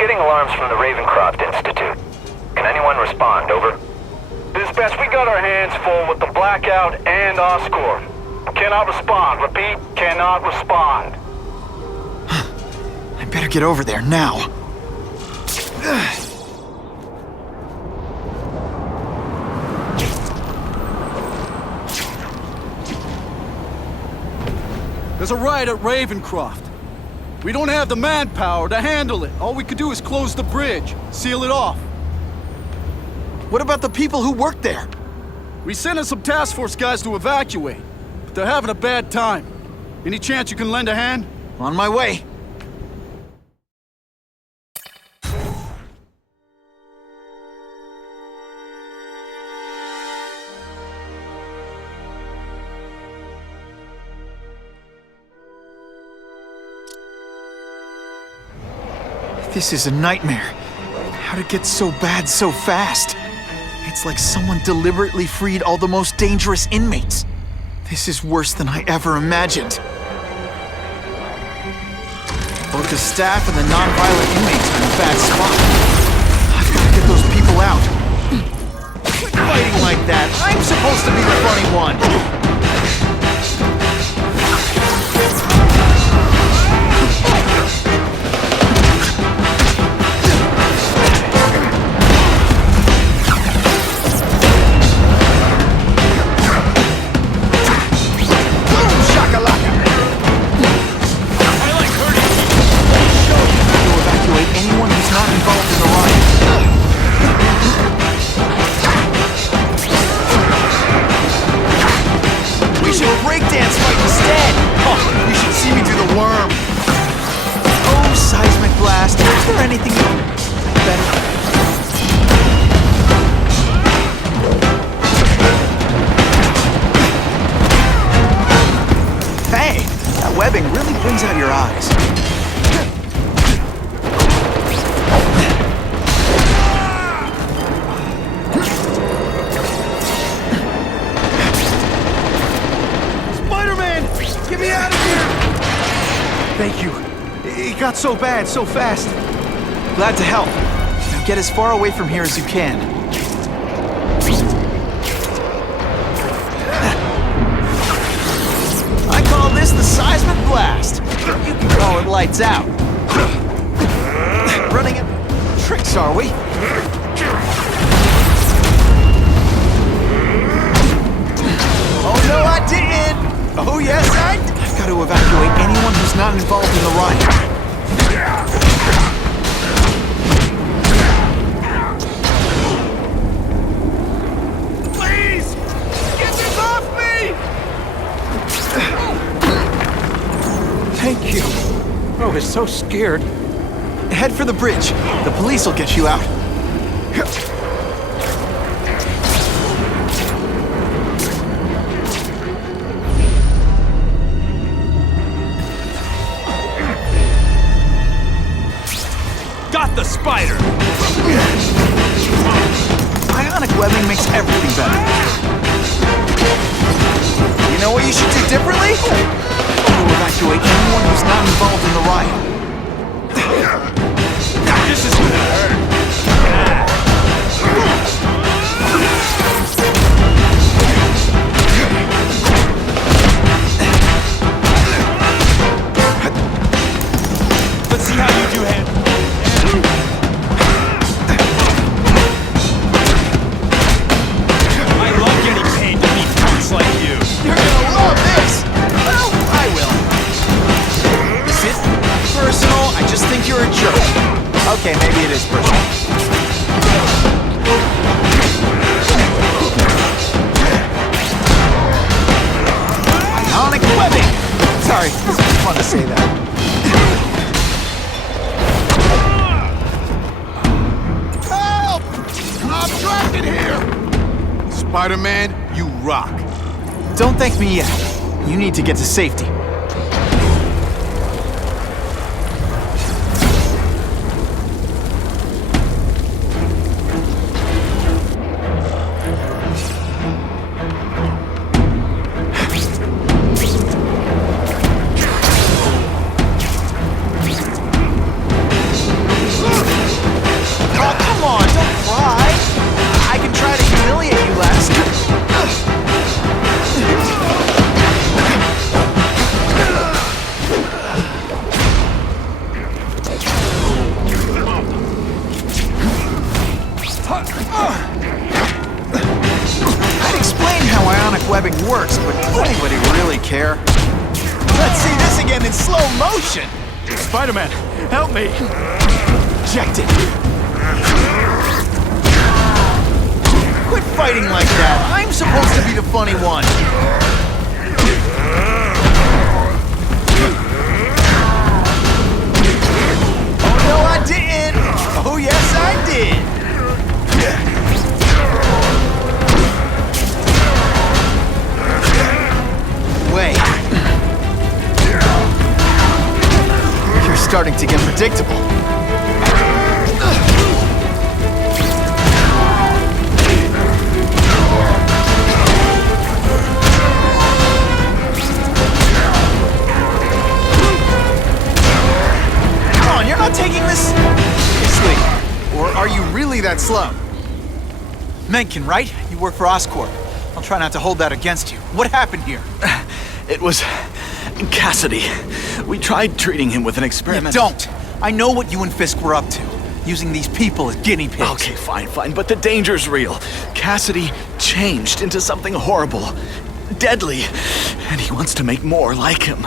getting alarms from the Ravencroft Institute. Can anyone respond? Over. Dispatch, we got our hands full with the blackout and Oscorp. Cannot respond. Repeat, cannot respond. I better get over there now. There's a riot at Ravencroft. We don't have the manpower to handle it. All we could do is close the bridge, seal it off. What about the people who work there? We sent in some task force guys to evacuate, but they're having a bad time. Any chance you can lend a hand? On my way. This is a nightmare. How'd it get so bad so fast? It's like someone deliberately freed all the most dangerous inmates. This is worse than I ever imagined. Both the staff and the non-violent inmates are in a bad spot. I've got to get those people out. Quit fighting like that. I'm supposed to be the funny one. Webbing really brings out your eyes. Spiderman! Get me out of here! Thank you. It got so bad, so fast. Glad to help. Now get as far away from here as you can. I call this the seismic blast. You can call it lights out. Running it. Tricks, are we? Oh no, I didn't! Oh yes, I did! I've got to evacuate anyone who's not involved in the riot. Please! Get this off me! Thank you. I was so scared. Head for the bridge. The police will get you out. Got the spider! Ionic webbing makes everything better. You know what you should do differently? To evacuate anyone who's not involved in the riot. This is gonna hurt. Let's see how you do, Hen. I love getting paid to meet punks like you. You're gonna love this! Well, I will. Is it personal? I just think you're a jerk. Okay, maybe it is personal. Ionic webbing! Sorry, it's just fun to say that. Help! I'm trapped in here! Spider-Man, you rock. Don't thank me yet. You need to get to safety. webbing works, but does anybody really care? Let's see this again in slow motion! Spider-Man, help me! Ejected! Quit fighting like that! I'm supposed to be the funny one! Oh no, I didn't! Oh yes, I did! Wait. You're starting to get predictable. Come on, you're not taking this seriously. Or are you really that slow? Mencken, right? You work for Oscorp. I'll try not to hold that against you. What happened here? It was Cassidy. We tried treating him with an experiment. You don't! I know what you and Fisk were up to. Using these people as guinea pigs. Okay, fine, but the danger's real. Cassidy changed into something horrible, deadly, and he wants to make more like him.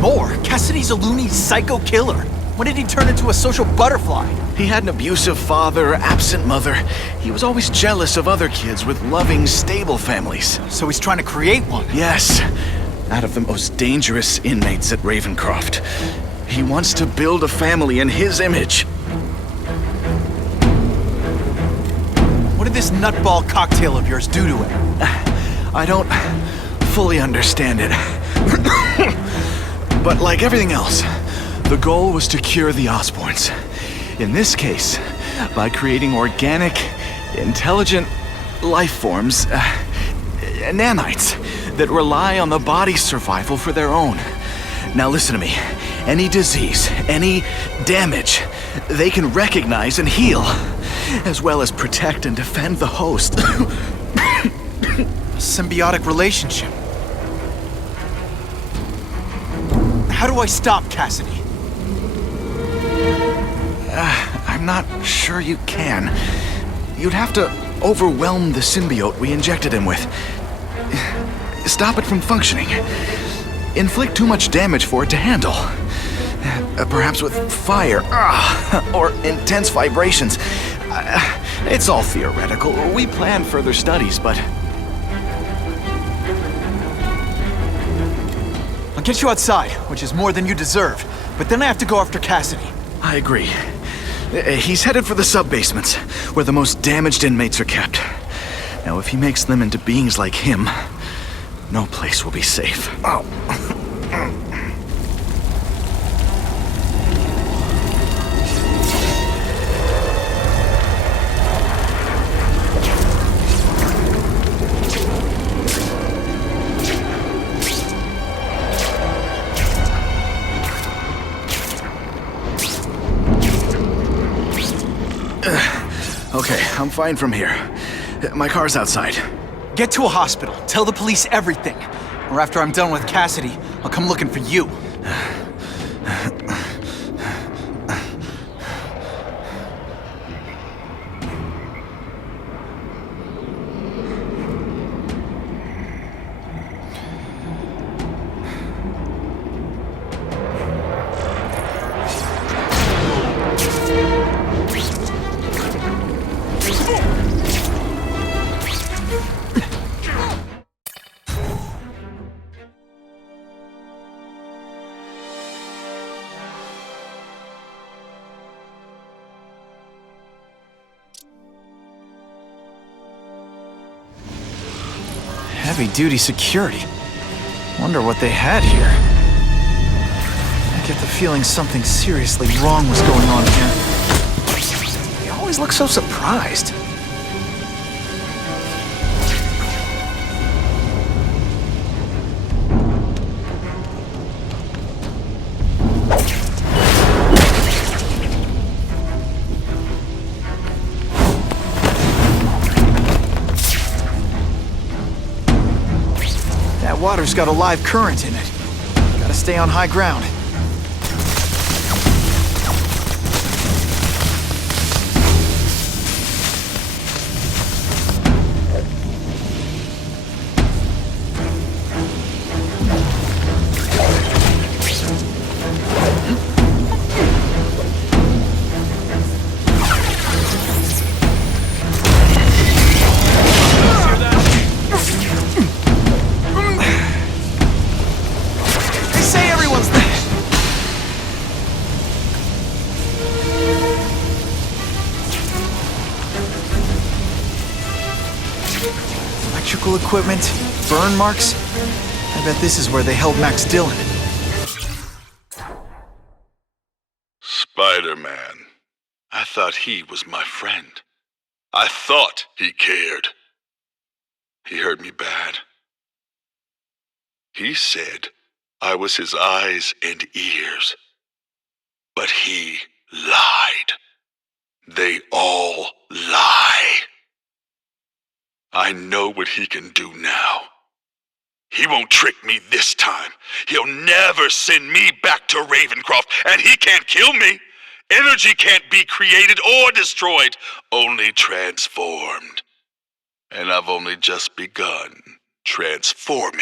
More? Cassidy's a loony psycho killer. When did he turn into a social butterfly? He had an abusive father, absent mother. He was always jealous of other kids with loving, stable families. So he's trying to create one? Yes, out of the most dangerous inmates at Ravencroft. He wants to build a family in his image. What did this nutball cocktail of yours do to him? I don't fully understand it. But like everything else, the goal was to cure the Osborns. In this case, by creating organic, intelligent life forms, nanites, that rely on the body's survival for their own. Now listen to me. Any disease, any damage, they can recognize and heal, as well as protect and defend the host. Symbiotic relationship. How do I stop Cassidy? I'm not sure you can. You'd have to overwhelm the symbiote we injected him with. Stop it from functioning. Inflict too much damage for it to handle. Perhaps with fire, or intense vibrations. It's all theoretical. We plan further studies, but... I'll get you outside, which is more than you deserve. But then I have to go after Cassidy. I agree. He's headed for the sub-basements, where the most damaged inmates are kept. Now, if he makes them into beings like him, no place will be safe. Oh. Okay, I'm fine from here. My car's outside. Get to a hospital. Tell the police everything. Or after I'm done with Cassidy, I'll come looking for you. Heavy-duty security. Wonder what they had here. I get the feeling something seriously wrong was going on here. They always look so surprised. That water's got a live current in it. Gotta stay on high ground. equipment, burn marks. I bet this is where they held Max Dillon. Spider-Man. I thought he was my friend. I thought he cared. He hurt me bad. He said I was his eyes and ears. But he lied. They all lie. I know what he can do now. He won't trick me this time. He'll never send me back to Ravencroft, and he can't kill me. Energy can't be created or destroyed, only transformed. And I've only just begun transforming.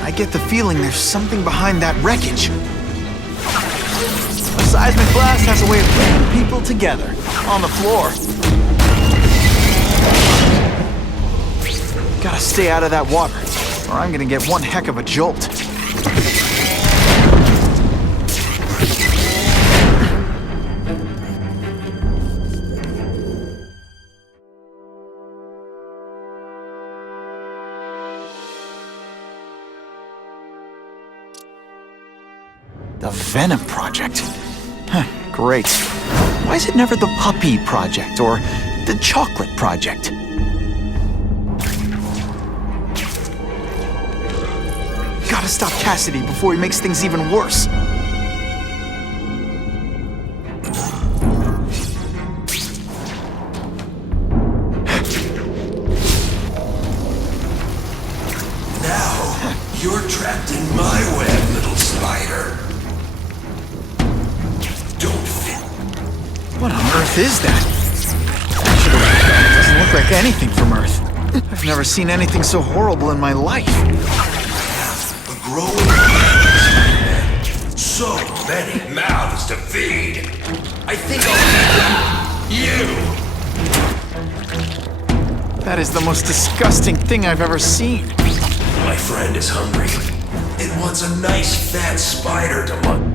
I get the feeling there's something behind that wreckage. A seismic blast has a way of bringing people together, on the floor. Gotta stay out of that water, or I'm gonna get one heck of a jolt. The Venom Project? Huh, great. Why is it never the Puppy Project or the Chocolate Project? Gotta stop Cassidy before he makes things even worse. Now, you're trapped in my web, little spider. Don't fit. What on earth is that? Actually, it doesn't look like anything from Earth. I've never seen anything so horrible in my life. A growing planet. So many mouths to feed. I think I'll feed you. That is the most disgusting thing I've ever seen. My friend is hungry. It wants a nice fat spider to munch.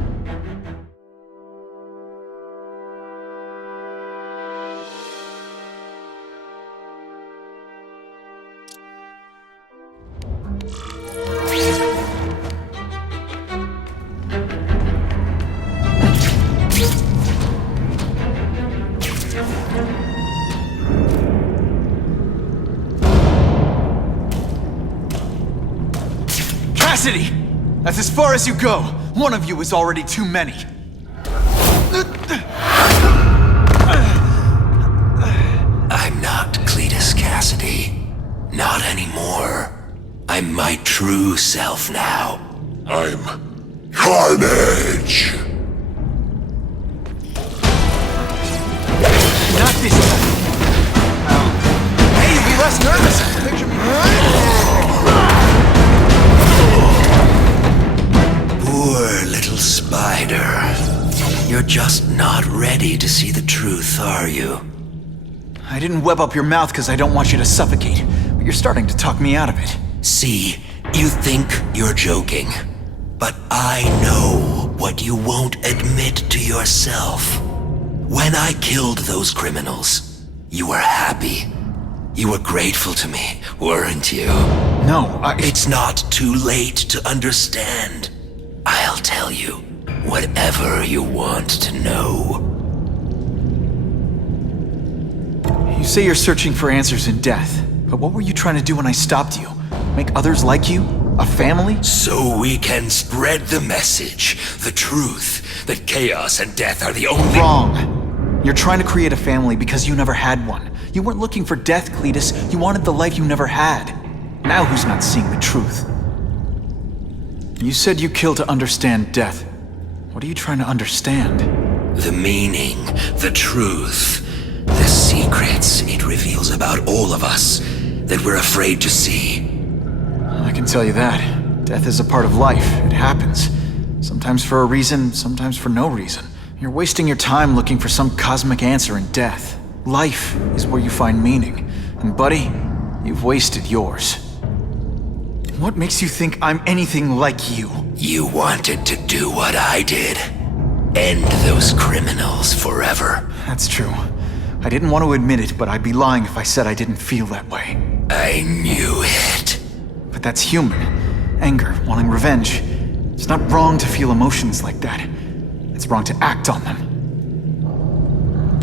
Cassidy! That's as far as you go. One of you is already too many. I'm not Cletus Cassidy. Not anymore. I'm my true self now. I'm Carnage! Not this time. Hey, be less nervous. Picture me. Poor little spider. You're just not ready to see the truth, are you? I didn't web up your mouth because I don't want you to suffocate, but you're starting to talk me out of it. See, you think you're joking. But I know what you won't admit to yourself. When I killed those criminals, you were happy. You were grateful to me, weren't you? No, It's not too late to understand. I'll tell you whatever you want to know. You say you're searching for answers in death, but what were you trying to do when I stopped you? Make others like you? A family? So we can spread the message, the truth, that chaos and death are the only— Wrong. You're trying to create a family because you never had one. You weren't looking for death, Cletus. You wanted the life you never had. Now who's not seeing the truth? You said you kill to understand death. What are you trying to understand? The meaning, the truth, the secrets it reveals about all of us that we're afraid to see. I can tell you that. Death is a part of life. It happens. Sometimes for a reason, sometimes for no reason. You're wasting your time looking for some cosmic answer in death. Life is where you find meaning. And buddy, you've wasted yours. What makes you think I'm anything like you? You wanted to do what I did. End those criminals forever. That's true. I didn't want to admit it, but I'd be lying if I said I didn't feel that way. I knew it. But that's human. Anger, wanting revenge. It's not wrong to feel emotions like that. It's wrong to act on them.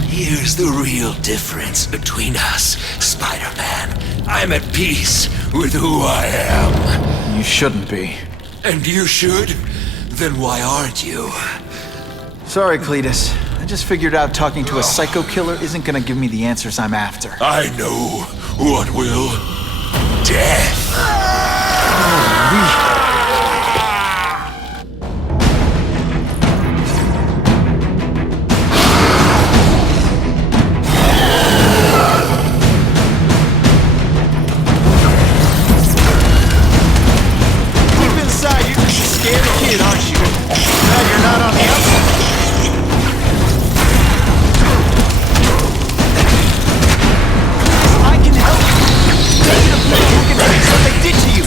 Here's the real difference between us, Spider-Man. I'm at peace with who I am. You shouldn't be. And you should? Then why aren't you? Sorry, Cletus. I just figured out talking to a psycho killer isn't gonna give me the answers I'm after. I know what will. Death. Deep inside, you're just a scared kid, aren't you? Glad you're not on the outside. I can help you. Negative people who can fix what they did to you.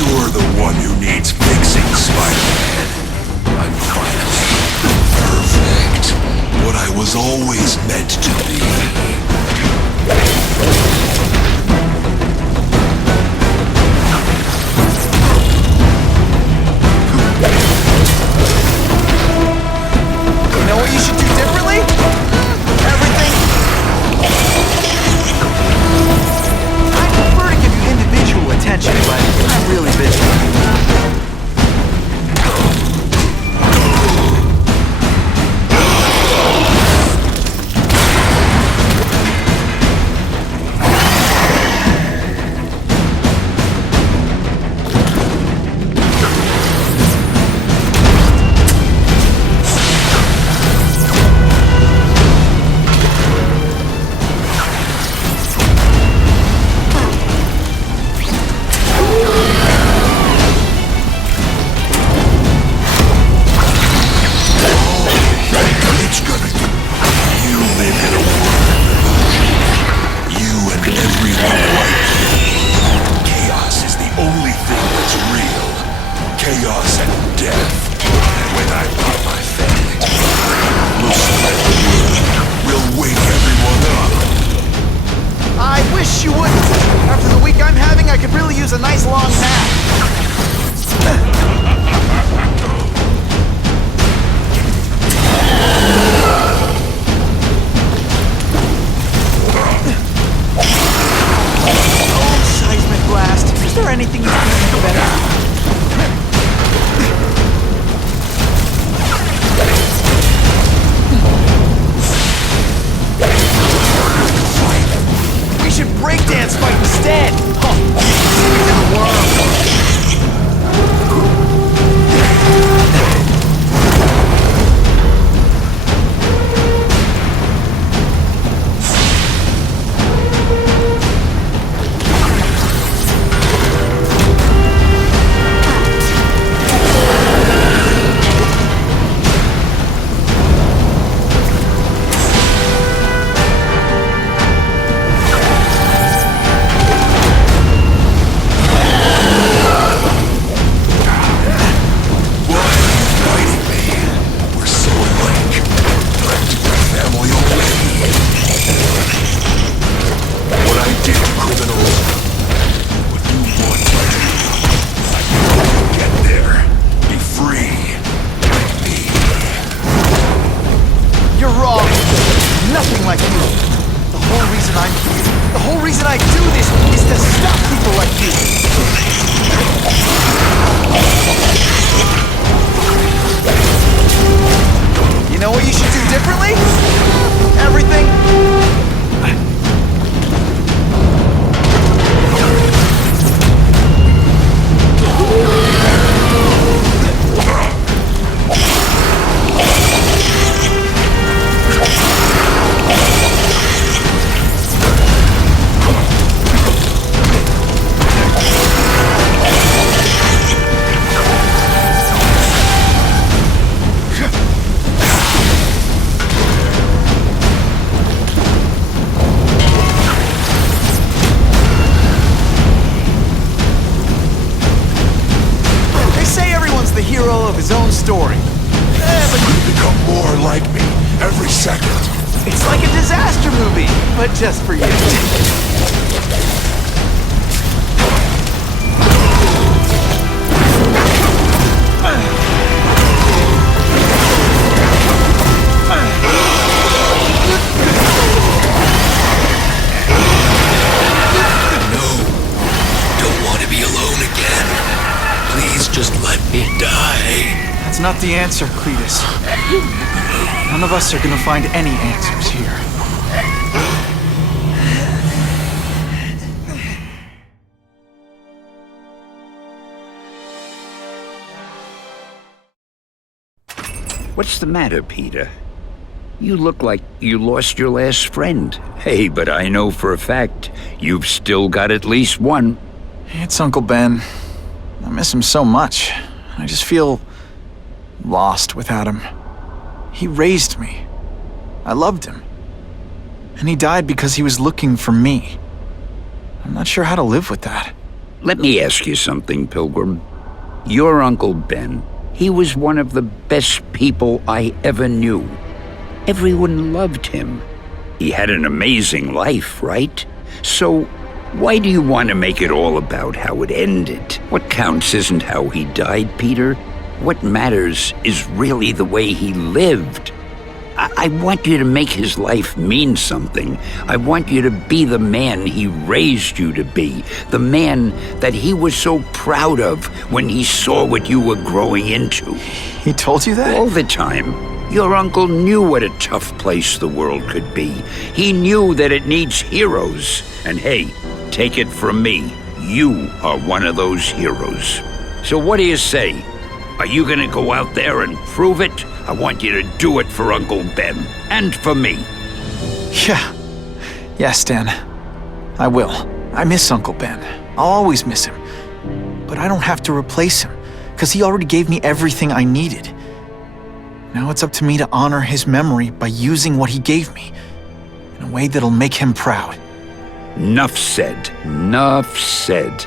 You're the one who needs fixing, Spider-Man. I'm finally perfect. What I was always meant to be. You know what you should do differently? Everything. I prefer to give you individual attention, but I'm really busy. It's gonna. You live in a world. You and everyone like you. Chaos is the only thing that's real. Chaos and death. And when I pop my family together, we'll spread the word. We'll wake everyone up. I wish you wouldn't. After the week I'm having, I could really use a nice long nap. Oh, seismic blast. Is there anything you can do better? We should breakdance fight instead. Oh, the world. the hero of his own story. But you become more like me every second. It's like a disaster movie, but just for you. Don't want to be alone again. Please just let me die. That's not the answer, Cletus. None of us are gonna find any answers here. What's the matter, Peter? You look like you lost your last friend. Hey, but I know for a fact you've still got at least one. It's Uncle Ben. I miss him so much. I just feel lost without him. He raised me. I loved him. And he died because he was looking for me. I'm not sure how to live with that. Let me ask you something, Pilgrim. Your Uncle Ben, he was one of the best people I ever knew. Everyone loved him. He had an amazing life, right? So, why do you want to make it all about how it ended? What counts isn't how he died, Peter. What matters is really the way he lived. I want you to make his life mean something. I want you to be the man he raised you to be. The man that he was so proud of when he saw what you were growing into. He told you that? All the time. Your uncle knew what a tough place the world could be. He knew that it needs heroes. And hey, take it from me, you are one of those heroes. So what do you say? Are you gonna go out there and prove it? I want you to do it for Uncle Ben, and for me. Yeah. Yes, Dan. I will. I miss Uncle Ben. I'll always miss him. But I don't have to replace him, because he already gave me everything I needed. Now it's up to me to honor his memory by using what he gave me, in a way that'll make him proud. Nuff said. Nuff said.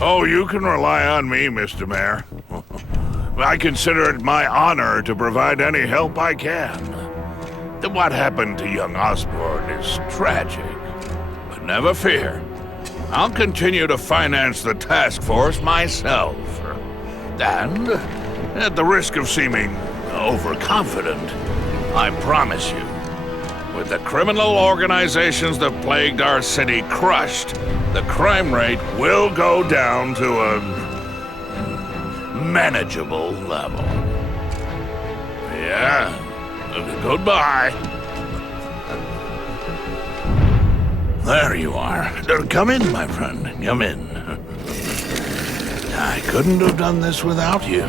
Oh, you can rely on me, Mr. Mayor. I consider it my honor to provide any help I can. What happened to young Osborn is tragic. But never fear. I'll continue to finance the task force myself. And, at the risk of seeming overconfident, I promise you, with the criminal organizations that plagued our city crushed, the crime rate will go down to a manageable level. Yeah, goodbye. There you are. Come in, my friend. Come in. I couldn't have done this without you.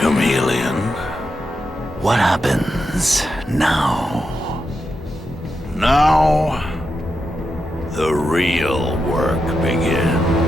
Chameleon. What happens now? Now, the real work begins.